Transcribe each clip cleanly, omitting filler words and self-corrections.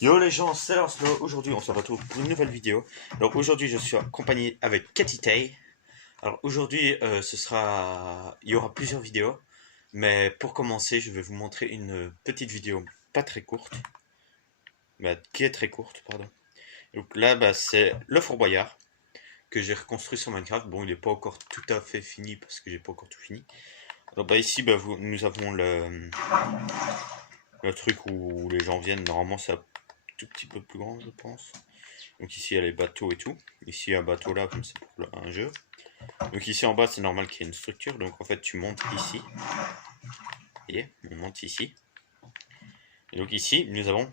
Yo les gens, c'est Lancelot. Aujourd'hui on se retrouve pour une nouvelle vidéo. Alors aujourd'hui je suis accompagné avec Katy Tay. Alors aujourd'hui il y aura plusieurs vidéos. Mais pour commencer je vais vous montrer une petite vidéo pas très courte. Qui est très courte, pardon. Donc là c'est le Fort Boyard que j'ai reconstruit sur Minecraft. Bon, il n'est pas encore tout à fait fini parce que j'ai pas encore tout fini. Alors ici nous avons le truc où les gens viennent. Normalement c'est un tout petit peu plus grand, je pense. Donc ici il y a les bateaux et tout. Ici un bateau là comme c'est pour un jeu. Donc ici en bas c'est normal qu'il y ait une structure. Donc en fait tu montes ici. Vous voyez, on monte ici. Et donc ici nous avons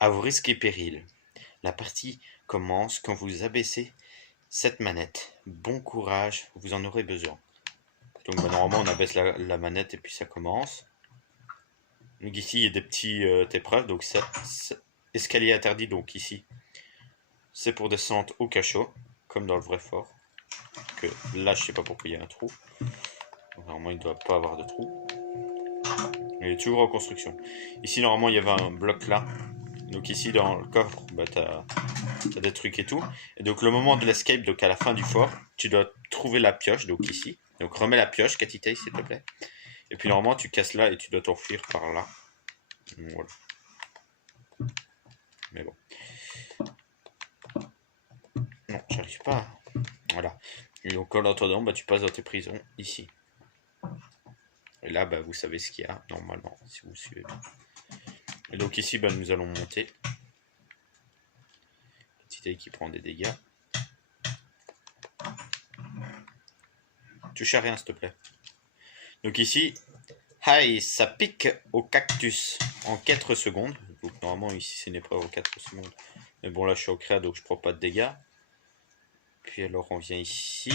à vos risques et périls. La partie commence quand vous abaissez cette manette. Bon courage, vous en aurez besoin. Donc normalement on abaisse la manette et puis ça commence. Donc ici il y a des petits épreuves. Donc escalier interdit, donc ici c'est pour descendre au cachot, comme dans le vrai fort. Que là je sais pas pourquoi il y a un trou. Normalement il ne doit pas avoir de trou. Il est toujours en construction. Ici normalement il y avait un bloc là. Donc ici dans le coffre t'as des trucs et tout. Et donc le moment de l'escape, donc à la fin du fort, tu dois trouver la pioche, donc ici. Donc remets la pioche, Katy Tay, s'il te plaît. Et puis normalement tu casses là et tu dois t'enfuir par là. Voilà. Mais bon. Non, j'arrive pas. Voilà. Et donc en attendant, tu passes dans tes prisons ici. Et là, vous savez ce qu'il y a normalement, si vous suivez bien. Et donc ici, nous allons monter. Katy Tay qui prend des dégâts. Touche à rien, s'il te plaît. Donc ici, hi, ça pique au cactus en 4 secondes. Donc normalement ici c'est une épreuve en 4 secondes. Mais bon là je suis au créa donc je prends pas de dégâts. Puis alors on vient ici.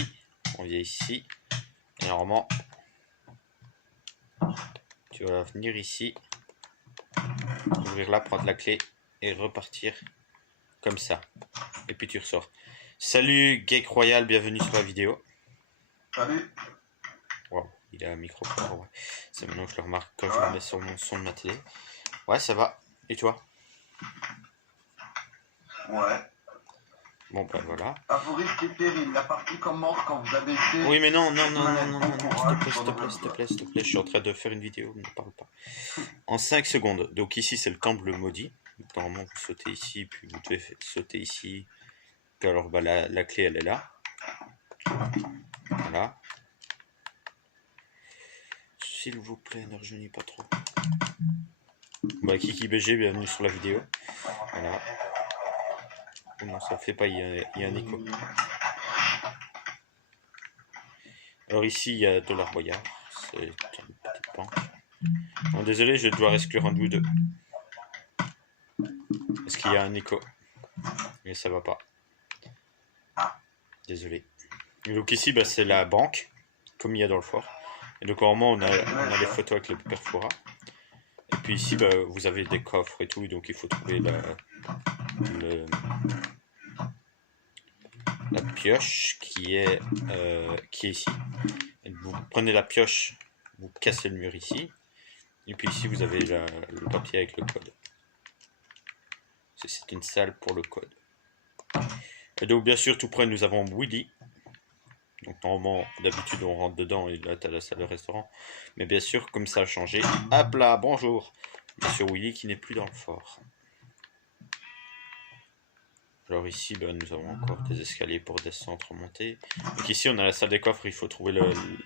Et normalement tu vas venir ici. Ouvrir là, prendre la clé et repartir comme ça. Et puis tu ressors. Salut Geek Royal, bienvenue sur la vidéo. Salut. Wow, il a un micro fort, ouais. C'est maintenant que je le remarque quand je le mets sur mon son de ma télé. Ouais, ça va. Et toi? Ouais. Bon, voilà. À vos risques et périls, la partie commence quand vous abaissez. Oui, mais non, s'il te plaît, je suis en train de faire une vidéo, ne parle pas. En 5 secondes, donc ici c'est le temple maudit. Donc, normalement vous sautez ici, puis vous devez sauter ici. Puis alors la clé elle est là. Voilà. S'il vous plaît, ne rejeunez pas trop. Kiki BG, bienvenue sur la vidéo. Voilà. Oh non, ça fait pas, il y a un écho. Alors ici, il y a Dollar Boyard. C'est un petit pan. Bon, désolé, je vais devoir exclure un bout de... Parce qu'il y a un écho. Mais ça va pas. Désolé. Et donc ici, c'est la banque, comme il y a dans le fort. Et donc normalement, on a les photos avec le perfora. Et puis ici, vous avez des coffres et tout, donc il faut trouver la pioche qui est ici. Et vous prenez la pioche, vous cassez le mur ici. Et puis ici, vous avez le papier avec le code. C'est une salle pour le code. Et donc bien sûr, tout près, nous avons Willy. Donc normalement, d'habitude, on rentre dedans et là, tu as la salle de restaurant. Mais bien sûr, comme ça a changé, hop là, bonjour, Monsieur Willy qui n'est plus dans le fort. Alors ici, nous avons encore des escaliers pour descendre, remonter. Donc ici, on a la salle des coffres, il faut trouver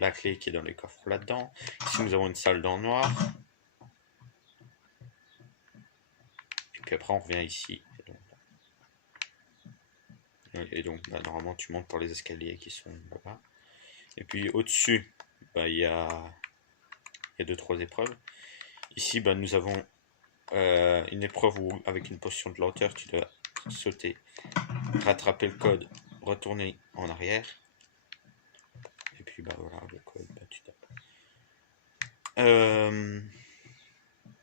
la clé qui est dans les coffres là-dedans. Ici, nous avons une salle dans le noir. Et puis après, on revient ici. Et donc normalement, tu montes par les escaliers qui sont là-bas. Et puis au-dessus, il y a 2-3 épreuves. Ici, nous avons une épreuve où, avec une potion de lenteur, tu dois sauter, rattraper le code, retourner en arrière. Et puis, voilà, le code, tu tapes.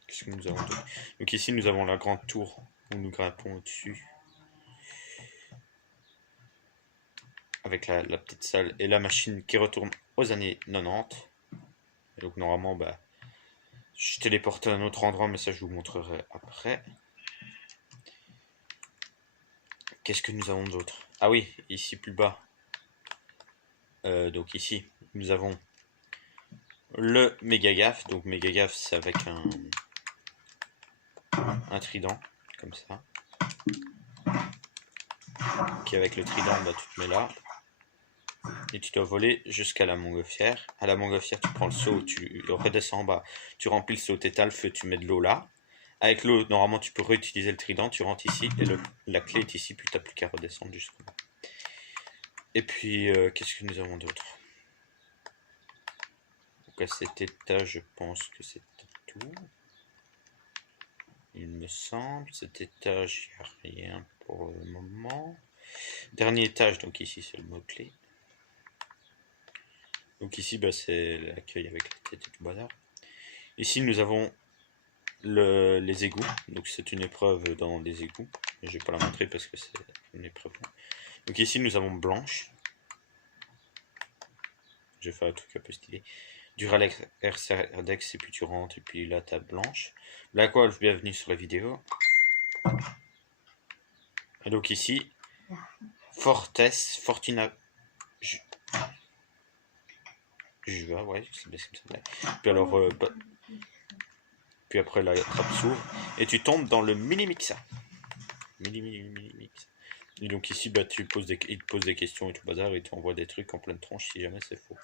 Qu'est-ce que nous avons d'autre? Donc ici, nous avons la grande tour où nous grimpons au-dessus. Avec la petite salle et la machine qui retourne aux années 90. Et donc normalement, je téléporte à un autre endroit, mais ça je vous montrerai après. qu'est-ce que nous avons d'autre? Ah oui, ici plus bas. Donc ici, nous avons le méga gaffe. Donc méga gaffe, c'est avec un trident, comme ça. Qui avec le trident, bah, tu te mets là. Et tu dois voler jusqu'à la montgolfière. À la montgolfière, tu prends le seau, tu redescends en bas. Tu remplis le seau, t'étales le feu, tu mets de l'eau là. Avec l'eau, normalement, tu peux réutiliser le trident. Tu rentres ici et la clé est ici, puis tu n'as plus qu'à redescendre jusqu'au bas. Et puis, qu'est-ce que nous avons d'autre? Donc à cet étage, je pense que c'était tout. Il me semble. Cet étage, il n'y a rien pour le moment. Dernier étage, donc ici, c'est le mot-clé. Donc ici, bah, c'est l'accueil avec la tête et tout bazar. Ici, nous avons les égouts. Donc c'est une épreuve dans les égouts. Je vais pas la montrer parce que c'est une épreuve. Donc ici, nous avons Blanche. Je vais faire un truc un peu stylé. Duralex Rdex, et puis tu rentres, et puis là, t'as Blanche. Black Wolf, bienvenue sur la vidéo. Et donc ici, Fortuna... Juva, ouais, c'est bien comme ça. Puis alors, puis après la trappe s'ouvre et tu tombes dans le mini-mixa. Mini-mix. Et donc ici, bah, il te pose des questions et tout bazar et tu envoies des trucs en pleine tronche si jamais c'est faux.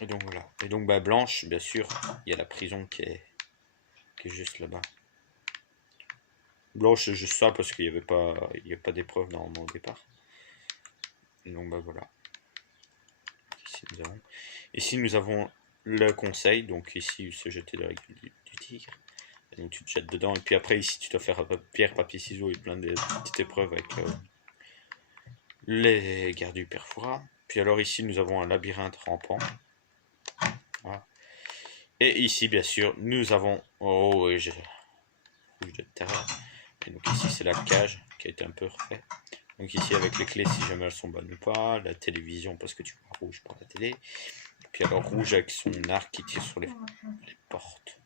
Et donc voilà. Et donc bah, Blanche, bien sûr, il y a la prison qui est juste là-bas. Blanche, c'est juste ça parce qu'il n'y a pas d'épreuve normalement au départ. Et donc bah voilà. Ici nous avons le conseil, donc ici se jeter dans la gueule du tigre. Et donc tu te jettes dedans, et puis après ici tu dois faire pierre, papier, ciseaux et plein de petites épreuves avec les gardes du Perfora. Puis alors ici nous avons un labyrinthe rampant. Voilà. Et ici bien sûr nous avons... Oh, rouge de terreur. Et donc ici c'est la cage qui a été un peu refait. Donc ici avec les clés si jamais elles sont bonnes ou pas, la télévision parce que tu vois rouge pour la télé. Puis alors rouge avec son arc qui tire sur les portes.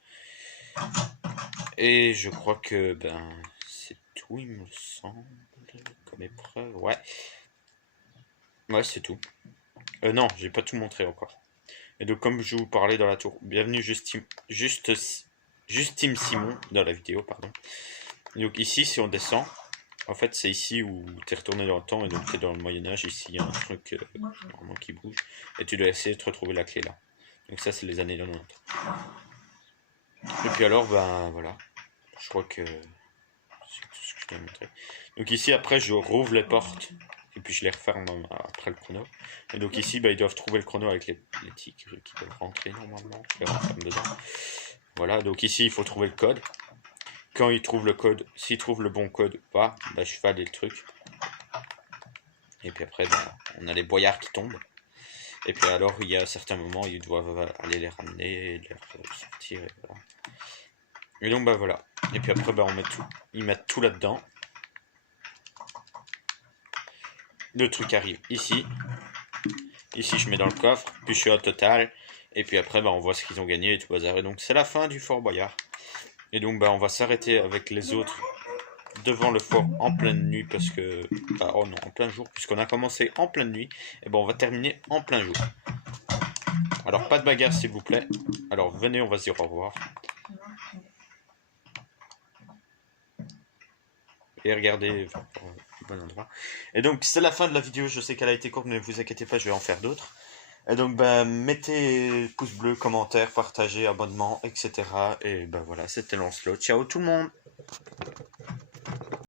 Et je crois que ben c'est tout il me semble comme épreuve. Ouais. Ouais c'est tout. Non, j'ai pas tout montré encore. Et donc comme je vous parlais dans la tour, bienvenue Justime Simon dans la vidéo, pardon. Et donc ici si on descend, en fait c'est ici où tu es retourné dans le temps et donc tu es dans le Moyen-Âge, ici il y a un truc normalement qui bouge et tu dois essayer de retrouver la clé là. Donc ça c'est les années 90. Et puis alors ben voilà, je crois que c'est tout ce que je t'ai montré. Donc ici après je rouvre les portes et puis je les referme après le chrono. Et donc ici ben, ils doivent trouver le chrono avec les tigres qui doivent rentrer normalement, je les renferme dedans. Voilà, donc ici il faut trouver le code. Quand ils trouvent le code, s'ils trouvent le bon code ou pas, bah, je valide le truc. Et puis après, bah, on a les boyards qui tombent. Et puis alors, il y a certains moments, ils doivent aller les ramener, les sortir, et voilà. Et donc, bah voilà. Et puis après, bah, on met tout. Ils mettent tout là-dedans. Le truc arrive ici. Ici, je mets dans le coffre, puis je suis au total. Et puis après, bah, on voit ce qu'ils ont gagné et tout bazar. Et donc, c'est la fin du Fort Boyard. Et donc bah on va s'arrêter avec les autres devant le fort en pleine nuit parce que... Bah, oh non, en plein jour, puisqu'on a commencé en pleine nuit, et bon on va terminer en plein jour. Alors pas de bagarre s'il vous plaît. Alors venez, on va se dire au revoir. Et regardez, bon endroit. Et donc c'est la fin de la vidéo, je sais qu'elle a été courte, mais ne vous inquiétez pas, je vais en faire d'autres. Et donc, ben, mettez pouce bleu, commentaire, partagez, abonnement, etc. Et ben voilà, c'était Lancelot. Ciao tout le monde!